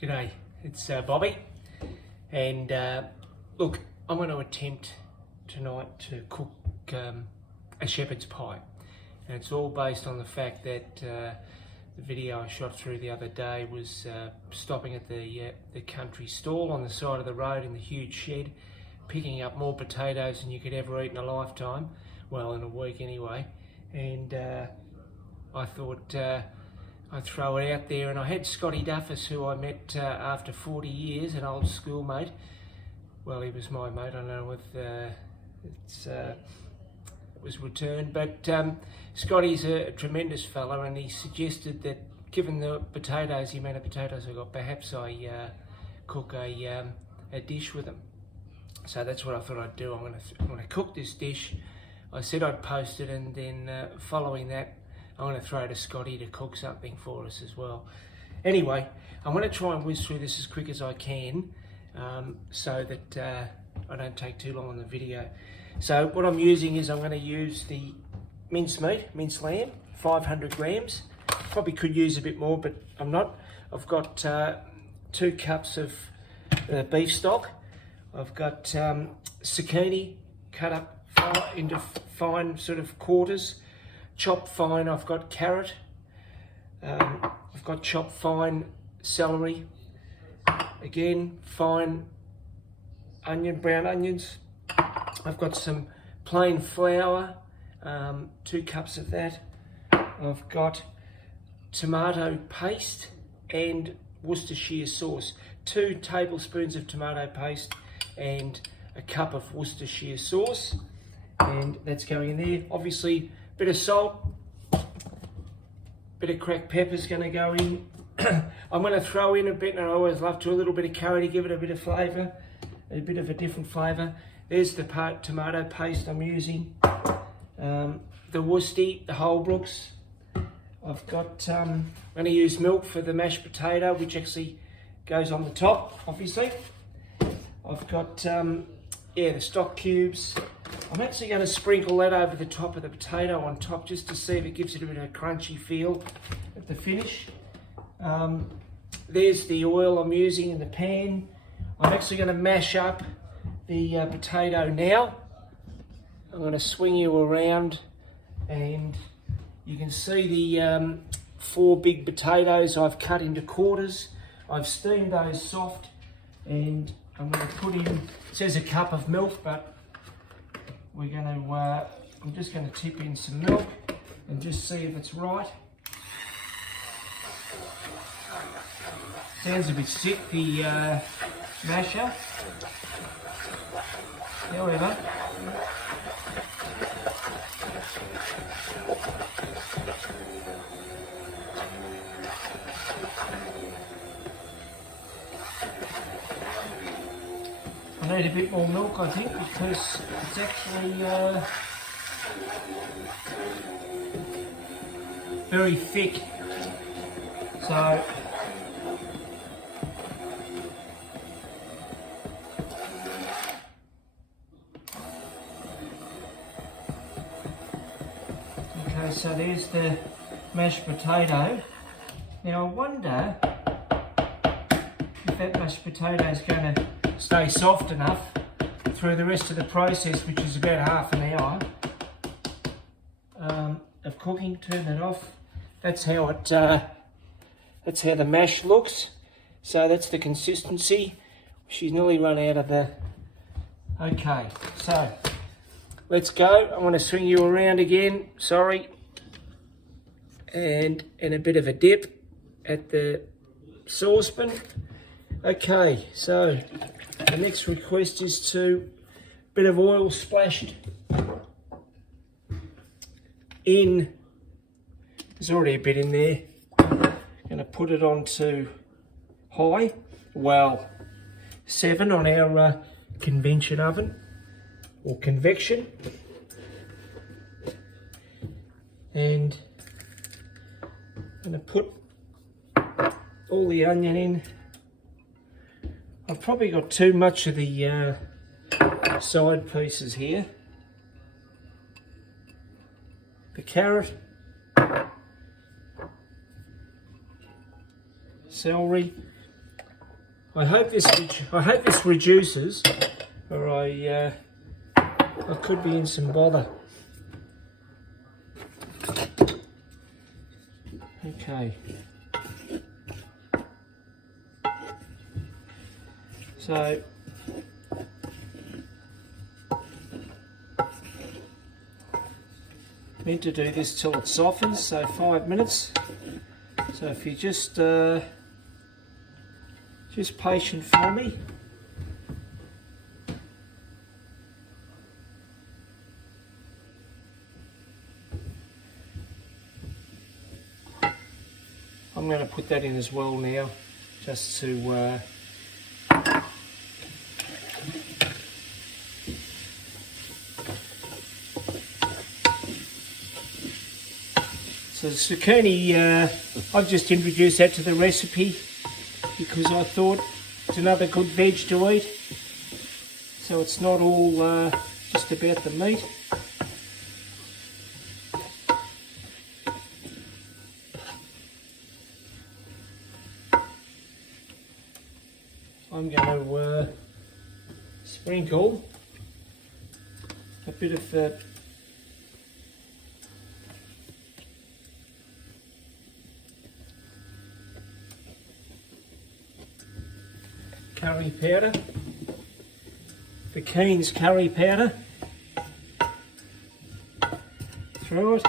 G'day, it's Bobby, and look, I'm going to attempt tonight to cook a shepherd's pie, and it's all based on the fact that the video I shot through the other day was stopping at the country stall on the side of the road in the huge shed, picking up more potatoes than you could ever eat in a lifetime, well, in a week anyway, and I thought I'd throw it out there. And I had Scotty Duffus, who I met after 40 years, an old schoolmate. Well, he was my mate. I don't know if it was returned, but Scotty's a tremendous fellow, and he suggested that given the potatoes, the amount of potatoes I got, perhaps I cook a dish with them. So that's what I thought I'd do. I'm going to cook this dish. I said I'd post it, and then following that, I'm going to throw to Scotty to cook something for us as well. Anyway, I'm going to try and whiz through this as quick as I can, so that I don't take too long on the video. So what I'm using is I'm going to use the minced lamb, 500 grams. Probably could use a bit more, but I'm not. I've got 2 cups of beef stock. I've got zucchini cut up into fine sort of quarters. Chopped fine, I've got carrot, I've got chopped fine celery, again fine brown onions. I've got some plain flour, 2 cups of that. I've got tomato paste and Worcestershire sauce, 2 tablespoons of tomato paste and a cup of Worcestershire sauce, and that's going in there. Obviously, bit of salt, bit of cracked pepper's going to go in. I'm going to throw in a bit, and I always love to, a little bit of curry to give it a bit of flavour, a bit of a different flavour. There's the tomato paste I'm using. The Worcester, the Holbrooks. I've got, I'm going to use milk for the mashed potato, which actually goes on the top, obviously. I've got, the stock cubes. I'm actually going to sprinkle that over the top of the potato on top, just to see if it gives it a bit of a crunchy feel at the finish. There's the oil I'm using in the pan. I'm actually going to mash up the potato now. I'm going to swing you around, and you can see the 4 big potatoes I've cut into quarters. I've steamed those soft, and I'm going to put in, it says a cup of milk, but we're going to, I'm just going to tip in some milk and just see if it's right. Sounds a bit sick, the masher. However, I need a bit more milk, I think, because it's actually very thick. So okay, so there's the mashed potato. Now I wonder if that mashed potato is going to stay soft enough through the rest of the process, which is about half an hour of cooking. Turn that off. That's how it. That's how the mash looks. So that's the consistency. She's nearly run out of the. Okay, so let's go. I'm going to swing you around again. Sorry, and a bit of a dip at the saucepan. Okay, so the next request is to a bit of oil splashed in. There's already a bit in there. Going to put it onto high, well, 7 on our convection oven or convection, and I'm going to put all the onion in. I've probably got too much of the side pieces here. The carrot, celery, I hope this reduces, or I could be in some bother. Okay. So meant to do this till it softens, so 5 minutes. So if you just patient for me. I'm going to put that in as well now, just to so the zucchini, I've just introduced that to the recipe because I thought it's another good veg to eat, so it's not all just about the meat. I'm going to sprinkle a bit of the curry powder, the Keen's curry powder through it.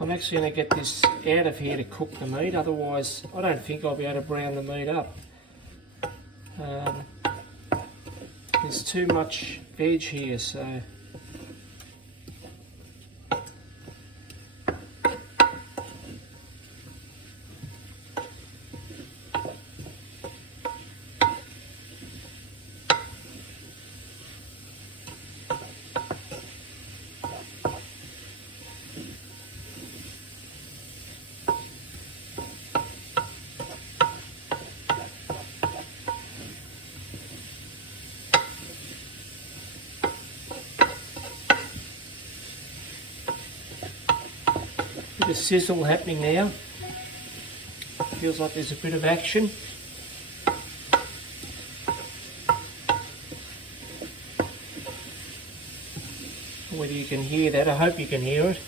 I'm actually going to get this out of here to cook the meat, otherwise I don't think I'll be able to brown the meat up. There's too much veg here, so bit of sizzle happening now. Feels like there's a bit of action. Whether you can hear that, I hope you can hear it.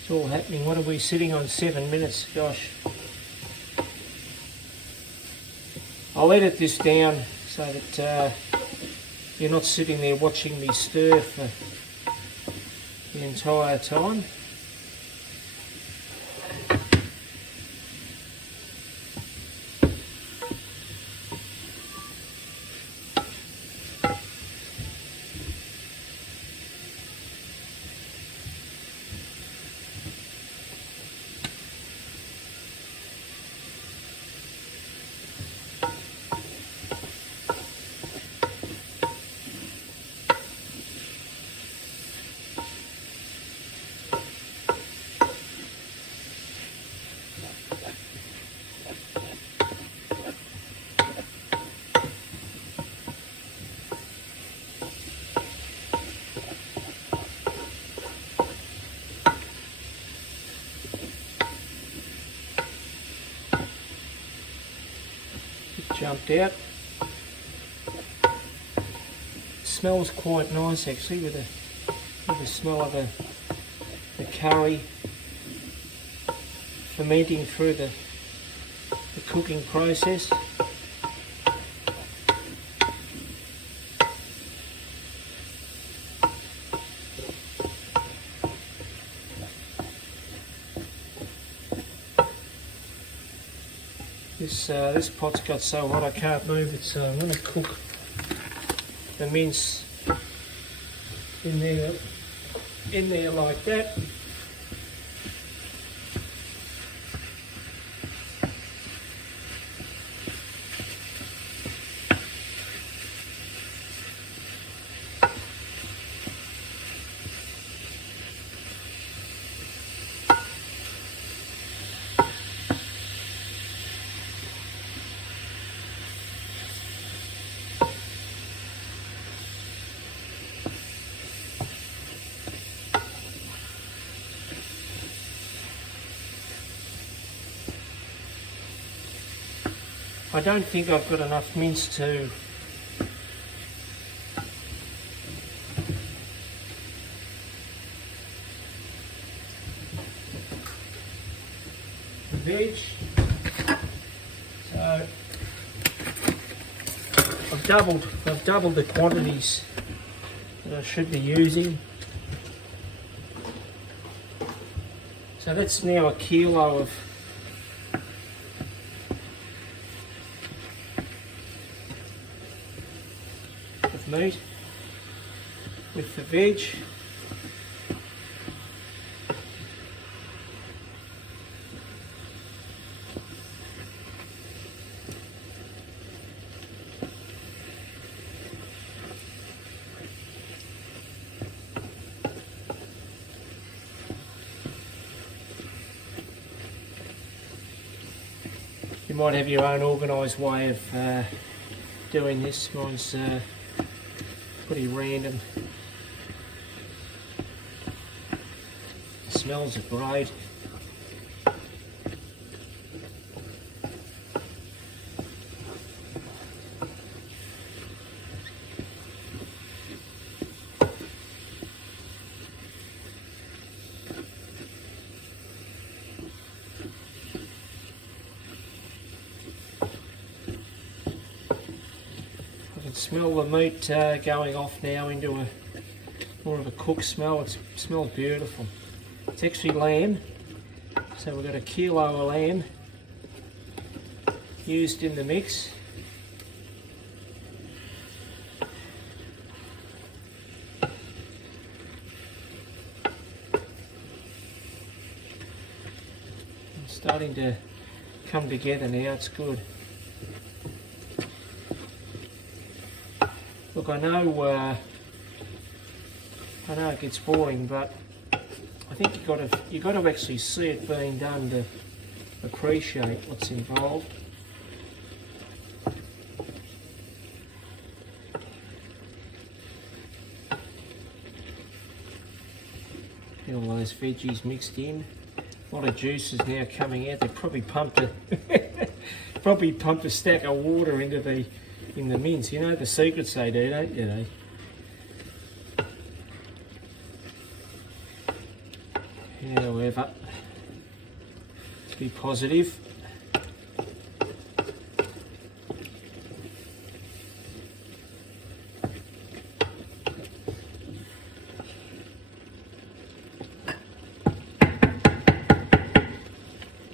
It's all happening. What are we sitting on? 7 minutes, gosh. I'll edit this down so that you're not sitting there watching me stir for the entire time. Jumped out. Smells quite nice actually, with the smell of the curry fermenting through the cooking process. This pot's got so hot I can't move it, so I'm going to cook the mince in there like that. I don't think I've got enough mince to veg. So I've doubled the quantities that I should be using. So that's now a kilo of meat with the veg. You might have your own organised way of doing this. Mine's pretty random. The smells are great. Smell the meat going off now into a more of a cooked smell. It smells beautiful. It's actually lamb, so we've got a kilo of lamb used in the mix. It's starting to come together now. It's good. Look, I know it gets boring, but I think you got to actually see it being done to appreciate what's involved. Get all those veggies mixed in. A lot of juices now coming out. They probably pumped a stack of water into the mince. You know the secrets they do, don't you? However, to be positive,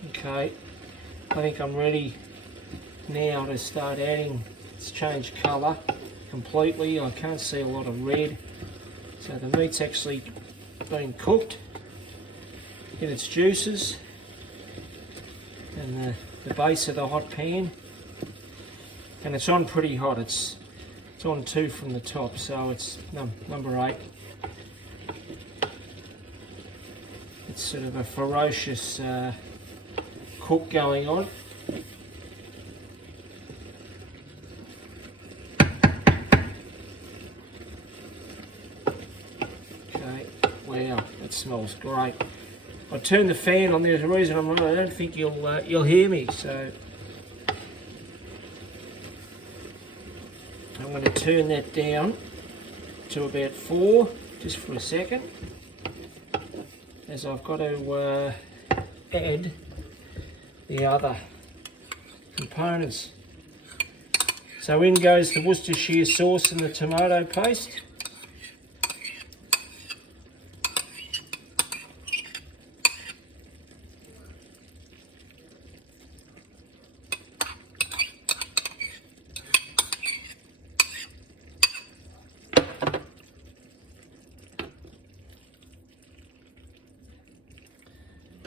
okay, I think I'm ready now to start adding. It's changed colour completely. I can't see a lot of red. So the meat's actually been cooked in its juices and the base of the hot pan. And it's on pretty hot. It's on 2 from the top, so it's number 8. It's sort of a ferocious cook going on. Wow, that smells great. I turned the fan on. There's a reason I don't think you'll hear me. So I'm going to turn that down to about 4, just for a second, as I've got to add the other components. So in goes the Worcestershire sauce and the tomato paste.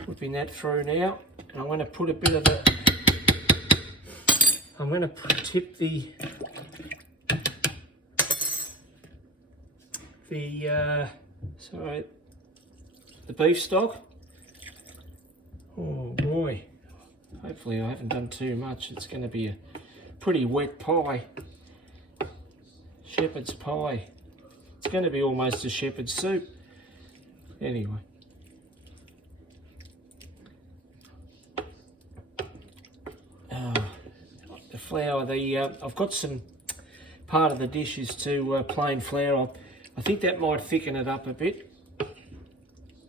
Whipping that through now, and I'm going to put a bit of it. I'm going to tip the beef stock. Oh boy! Hopefully I haven't done too much. It's going to be a pretty wet pie. Shepherd's pie. It's going to be almost a shepherd's soup. Anyway. the flour. I've got some part of the dish is to plain flour. I think that might thicken it up a bit.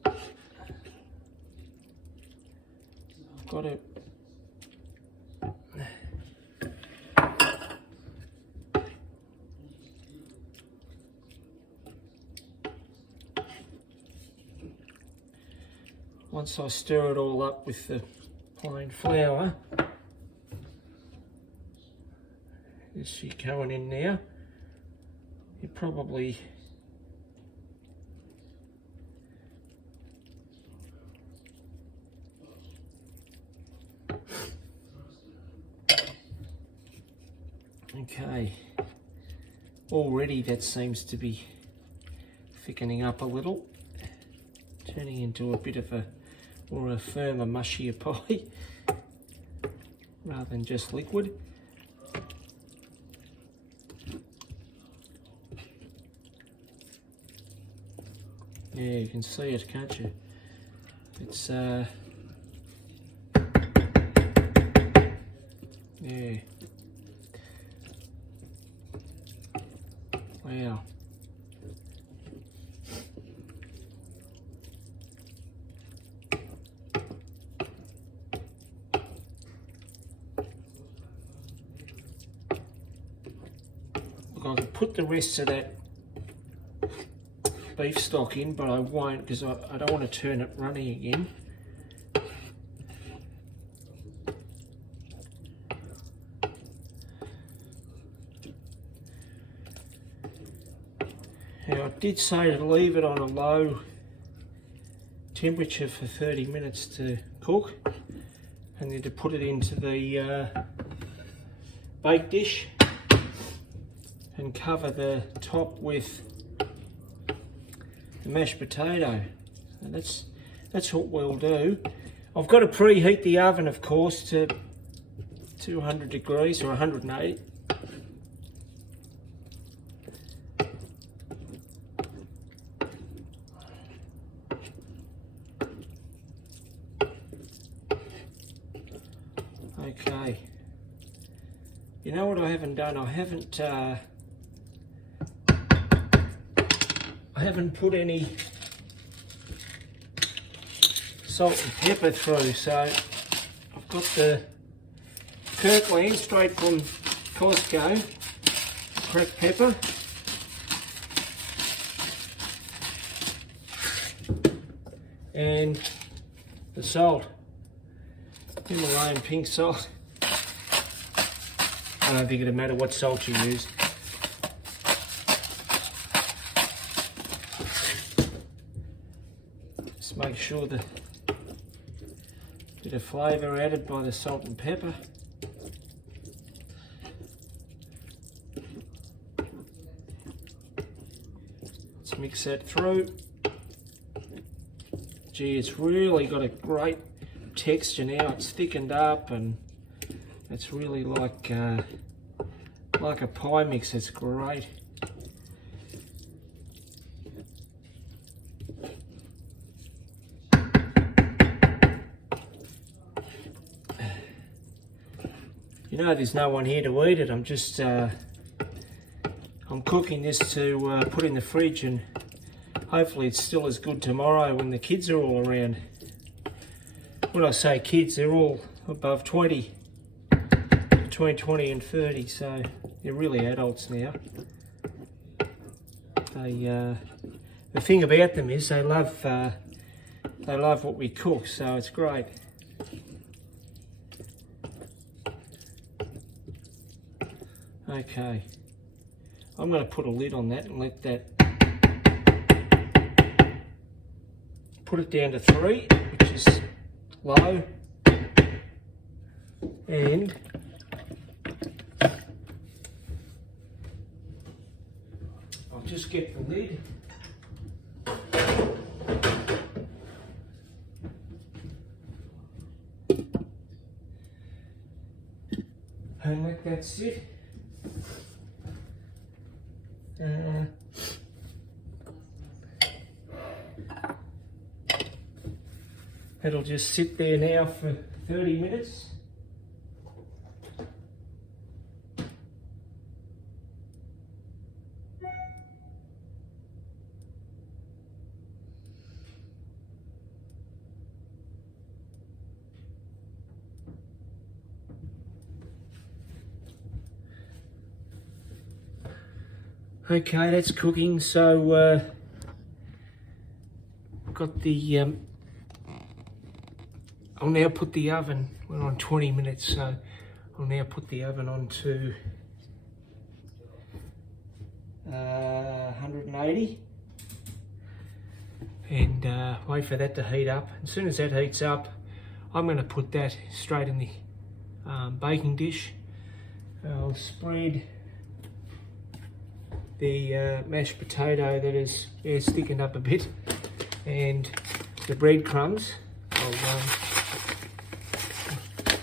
I've got to once I stir it all up with the plain flour, this she's going in now. You probably okay. Already that seems to be thickening up a little, turning into a bit of a firmer, mushier pie rather than just liquid. Yeah, you can see it, can't you? It's yeah. Wow. Look, I could put the rest of that beef stock in, but I won't because I don't want to turn it runny again. Now I did say to leave it on a low temperature for 30 minutes to cook, and then to put it into the bake dish and cover the top with the mashed potato. And that's what we'll do. I've got to preheat the oven, of course, to 200 degrees or 180. Okay. You know what I haven't done? I haven't put any salt and pepper through, so I've got the Kirkland straight from Costco, cracked pepper, and the salt, Himalayan pink salt. I don't think it'll matter what salt you use. Just make sure the bit of flavour added by the salt and pepper. Let's mix that through. Gee, it's really got a great texture now. It's thickened up and it's really like a pie mix. It's great. You know, there's no one here to eat it. I'm just I'm cooking this to put in the fridge, and hopefully it's still as good tomorrow when the kids are all around. When I say kids, they're all above 20, between 20 and 30, so they're really adults now. The thing about them is they love what we cook, so it's great. Okay, I'm going to put a lid on that and let that, put it down to 3, which is low, and I'll just get the lid. And let that sit. It'll just sit there now for 30 minutes. Okay, that's cooking. So got the I'll now put the oven, we're on 20 minutes, so I'll now put the oven on to 180 and wait for that to heat up. As soon as that heats up, I'm going to put that straight in the baking dish. I'll spread the mashed potato that is thickened up a bit, and the breadcrumbs.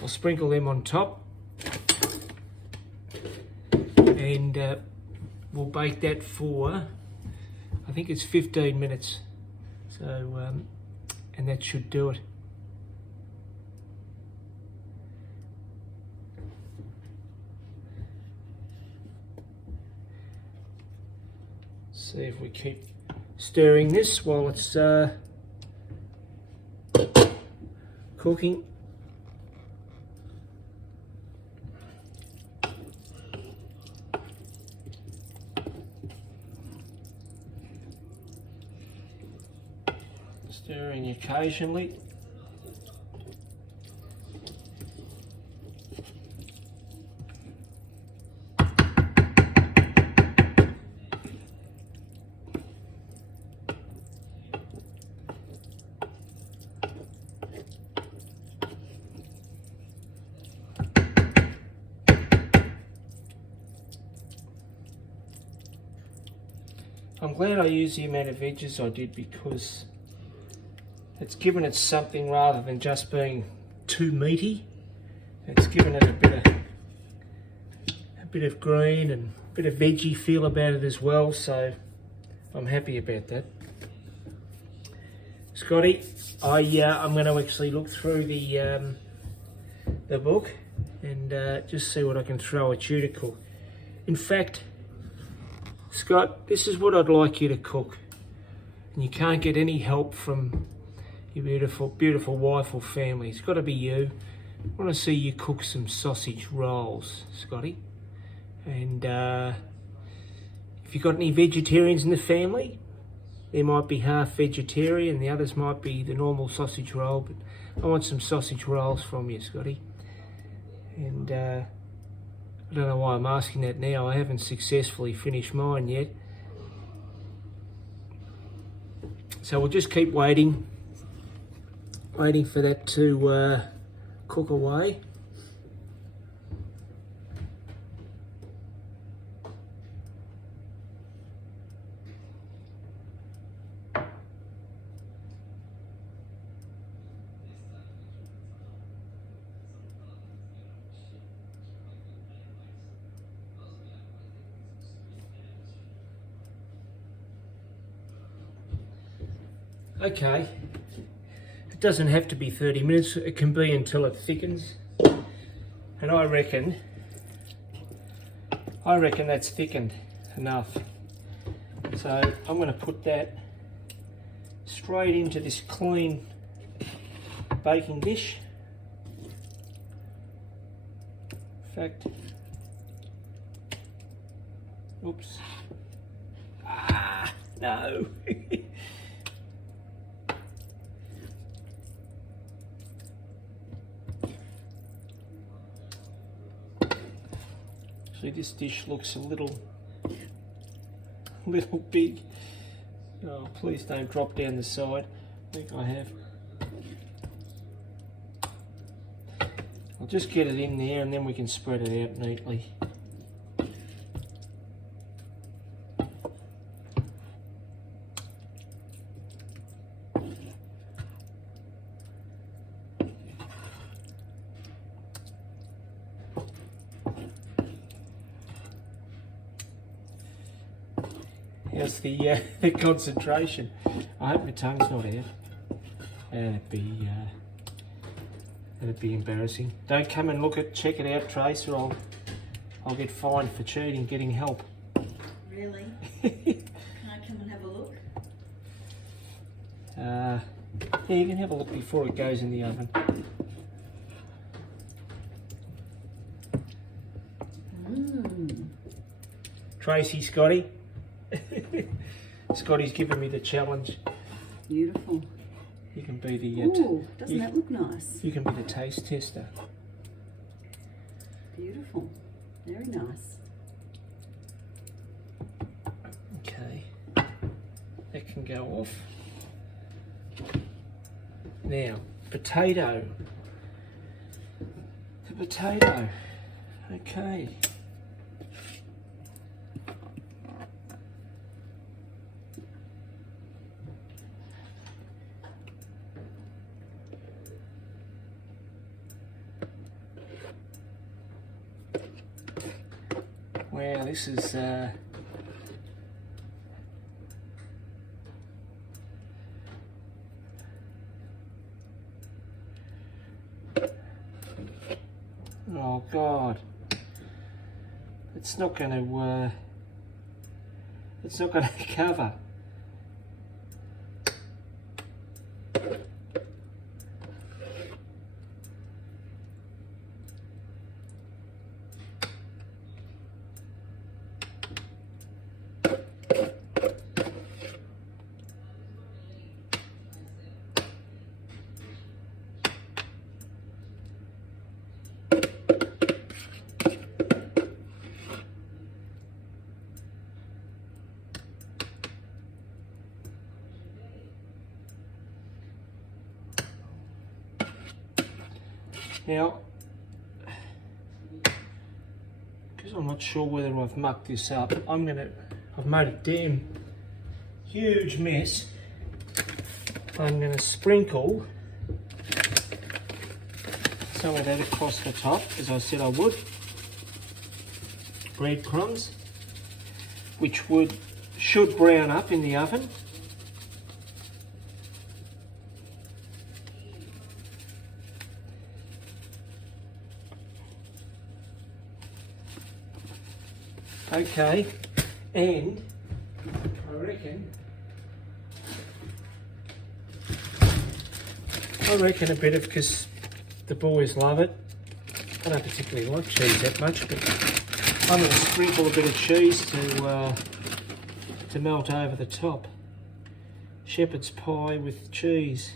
I'll sprinkle them on top, and we'll bake that for, I think it's 15 minutes. So, and that should do it. See if we keep stirring this while it's cooking. Stirring occasionally. I'm glad I used the amount of veggies I did, because it's given it something rather than just being too meaty. It's given it a bit of green and a bit of veggie feel about it as well, so I'm happy about that. Scotty, I'm going to actually look through the book and just see what I can throw at you to cook. In fact, Scott, this is what I'd like you to cook, and you can't get any help from your beautiful wife or family. It's got to be you. I want to see you cook some sausage rolls, Scotty. And if you've got any vegetarians in the family, there might be half vegetarian, the others might be the normal sausage roll, but I want some sausage rolls from you, Scotty. And I don't know why I'm asking that now. I haven't successfully finished mine yet. So we'll just keep waiting for that to cook away. Okay, it doesn't have to be 30 minutes, it can be until it thickens. And I reckon that's thickened enough. So I'm going to put that straight into this clean baking dish. In fact, oops, no. See, this dish looks a little big. Oh, please don't drop down the side. I think I have. I'll just get it in there and then we can spread it out neatly. How's the concentration? I hope my tongue's not out. That'd be embarrassing. Don't come and check it out, Trace, or I'll get fined for cheating, getting help. Really? Can I come and have a look? Yeah, you can have a look before it goes in the oven. Tracy, Scotty, Scotty's giving me the challenge. Beautiful. You can be the Ooh, doesn't that look nice? you can be the taste tester. Beautiful. Very nice. Okay, that can go off. Now, potato. The potato. Okay. Wow, this is oh God, it's not going to cover. Now, because I'm not sure whether I've mucked this up, I've made a damn huge mess. I'm going to sprinkle some of that across the top, as I said I would. Breadcrumbs, which should brown up in the oven. Okay, and I reckon a bit of, because the boys love it. I don't particularly like cheese that much, but I'm going to sprinkle a bit of cheese to melt over the top. Shepherd's pie with cheese.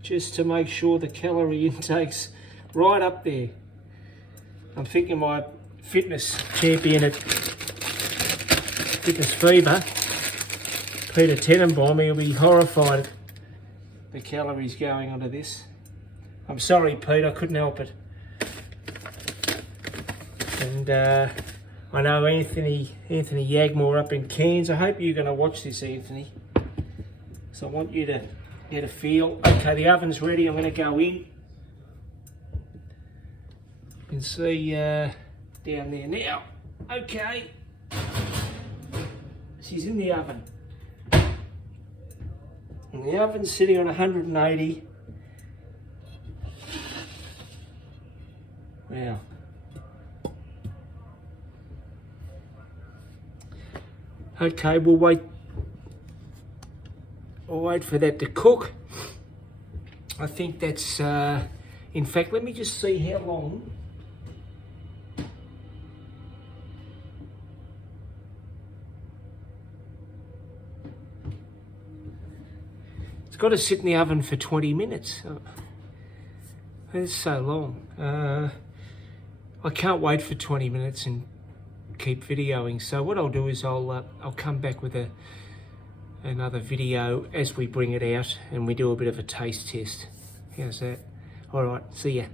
Just to make sure the calorie intake's right up there. I'm thinking my fitness champion at Fitness Fever, Peter Tenenbaum, he'll be horrified at the calories going onto this. I'm sorry, Pete, I couldn't help it. And I know Anthony Yagmore up in Cairns. I hope you're going to watch this, Anthony. So I want you to get a feel. Okay, the oven's ready. I'm going to go in. You can see down there now. Okay, she's in the oven. And the oven's sitting on 180. Wow. Okay, we'll wait for that to cook. I think that's, in fact, let me just see how long. It's got to sit in the oven for 20 minutes. That's so long. I can't wait for 20 minutes and keep videoing. So what I'll do is I'll come back with another video as we bring it out and we do a bit of a taste test. How's that? All right, see ya.